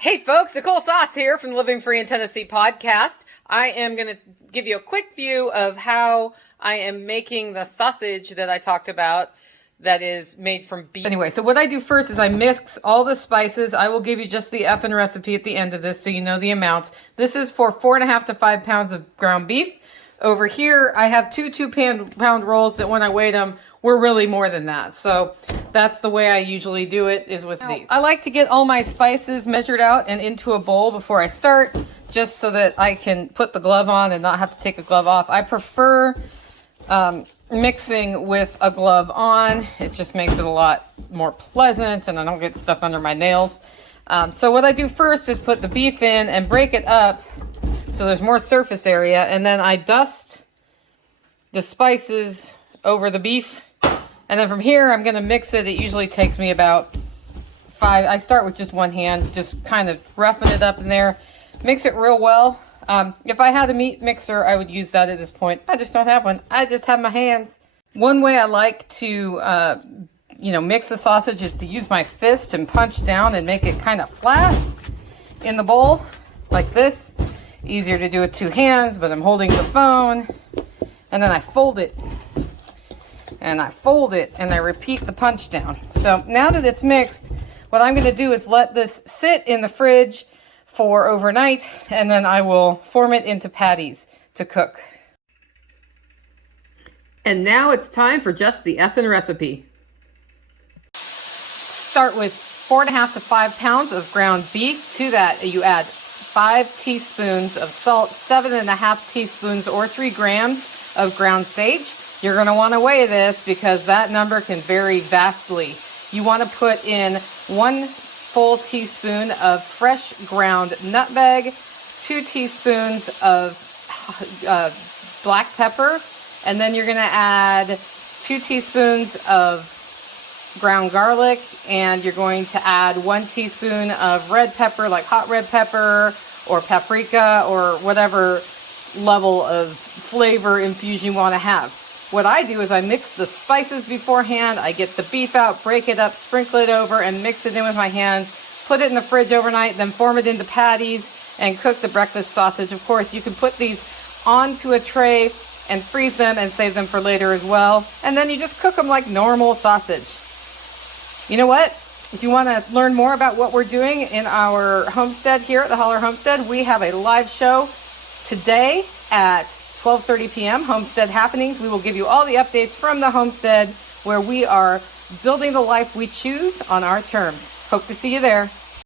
Hey folks, Nicole Sauce here from the Living Free in Tennessee podcast. I am going to give you a quick view of how I am making the sausage that I talked about that is made from beef. Anyway, so what I do first is I mix all the spices. I will give you just the effing recipe at the end of this so you know the amounts. This is for 4.5 to 5 pounds of ground beef. Over here, I have two 2-pound rolls that when I weighed them were really more than that. So that's the way I usually do it, is with these. I like to get all my spices measured out and into a bowl before I start, just so that I can put the glove on and not have to take a glove off. I prefer mixing with a glove on. It just makes it a lot more pleasant and I don't get stuff under my nails. So what I do first is put the beef in and break it up so there's more surface area, and then I dust the spices over the beef. And then from here, I'm going to mix it. It usually takes me about 5. I start with just one hand, just kind of roughing it up in there. Mix it real well. If I had a meat mixer, I would use that at this point. I just don't have one. I just have my hands. One way I like to, mix the sausage is to use my fist and punch down and make it kind of flat in the bowl, like this. Easier to do with 2 hands, but I'm holding the phone. And then I fold it. And I fold it and I repeat the punch down. So now that it's mixed, what I'm going to do is let this sit in the fridge for overnight, and then I will form it into patties to cook. And now it's time for just the effing recipe. Start with 4.5 to 5 pounds of ground beef. To that, you add 5 teaspoons of salt, 7.5 teaspoons or 3 grams of ground sage. You're going to want to weigh this because that number can vary vastly. You want to put in 1 full teaspoon of fresh ground nutmeg, 2 teaspoons of black pepper, and then you're going to add 2 teaspoons of ground garlic, and you're going to add 1 teaspoon of red pepper, like hot red pepper or paprika or whatever level of flavor infusion you want to have. What I do is I mix the spices beforehand. I get the beef out, break it up, sprinkle it over, and mix it in with my hands. Put it in the fridge overnight, then form it into patties and cook the breakfast sausage. Of course, you can put these onto a tray and freeze them and save them for later as well. And then you just cook them like normal sausage. You know what? If you want to learn more about what we're doing in our homestead here at the Holler Homestead, we have a live show today at 12:30 p.m. Homestead Happenings. We will give you all the updates from the homestead where we are building the life we choose on our terms. Hope to see you there.